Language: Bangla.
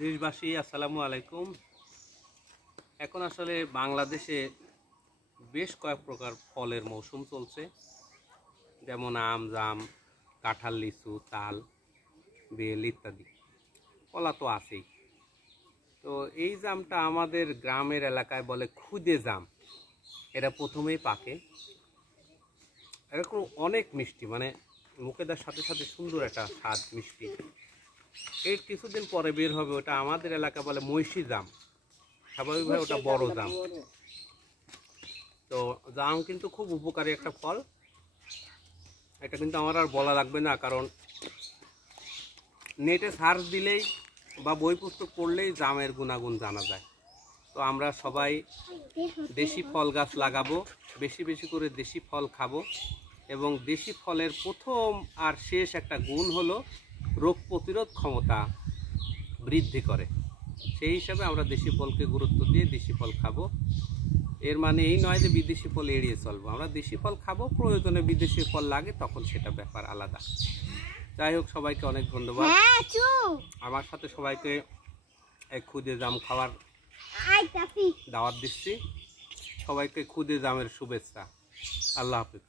দেশবাসী আসসালামু আলাইকুম। এখন আসলে বাংলাদেশে বেশ কয়েক প্রকার ফলের মৌসুম চলছে, যেমন আম, জাম, কাঁঠাল, লিচু, তাল, বেল ইত্যাদি। কলা তো আছেই। তো এই জামটা আমাদের গ্রামের এলাকায় বলে খুদে জাম। এটা প্রথমেই পাকে, এরকম অনেক মিষ্টি, মানে মুখে দেওয়ার সাথে সাথে সুন্দর একটা স্বাদ মিষ্টি। এর কিছুদিন পরে বের হবে, ওটা আমাদের এলাকা বলে মহিষী জাম, স্বাভাবিকভাবে ওটা বড় জাম। তো জাম কিন্তু খুব উপকারী একটা ফল, এটা কিন্তু আমার আর বলা লাগবে না, কারণ নেটে সার্চ দিলেই বা বই পুস্তক পড়লেই জামের গুণাগুণ জানা যায়। তো আমরা সবাই দেশি ফল গাছ লাগাবো, বেশি বেশি করে দেশি ফল খাবো, এবং দেশি ফলের প্রথম আর শেষ একটা গুণ হলো রোগ প্রতিরোধ ক্ষমতা বৃদ্ধি করে। সেই হিসাবে আমরা দেশি ফলকে গুরুত্ব দিয়ে দেশি ফল খাবো। এর মানে এই নয় যে বিদেশি ফল এড়িয়ে চলবো, আমরা দেশি ফল খাবো, প্রয়োজনে বিদেশি ফল লাগে তখন সেটা ব্যাপার আলাদা। যাই হোক, সবাইকে অনেক ধন্যবাদ। আমার সাথে সবাইকে এক খুদে জাম খাওয়ার দাওয়াত দিচ্ছি। সবাইকে খুদে জামের শুভেচ্ছা। আল্লাহ হাফেজ।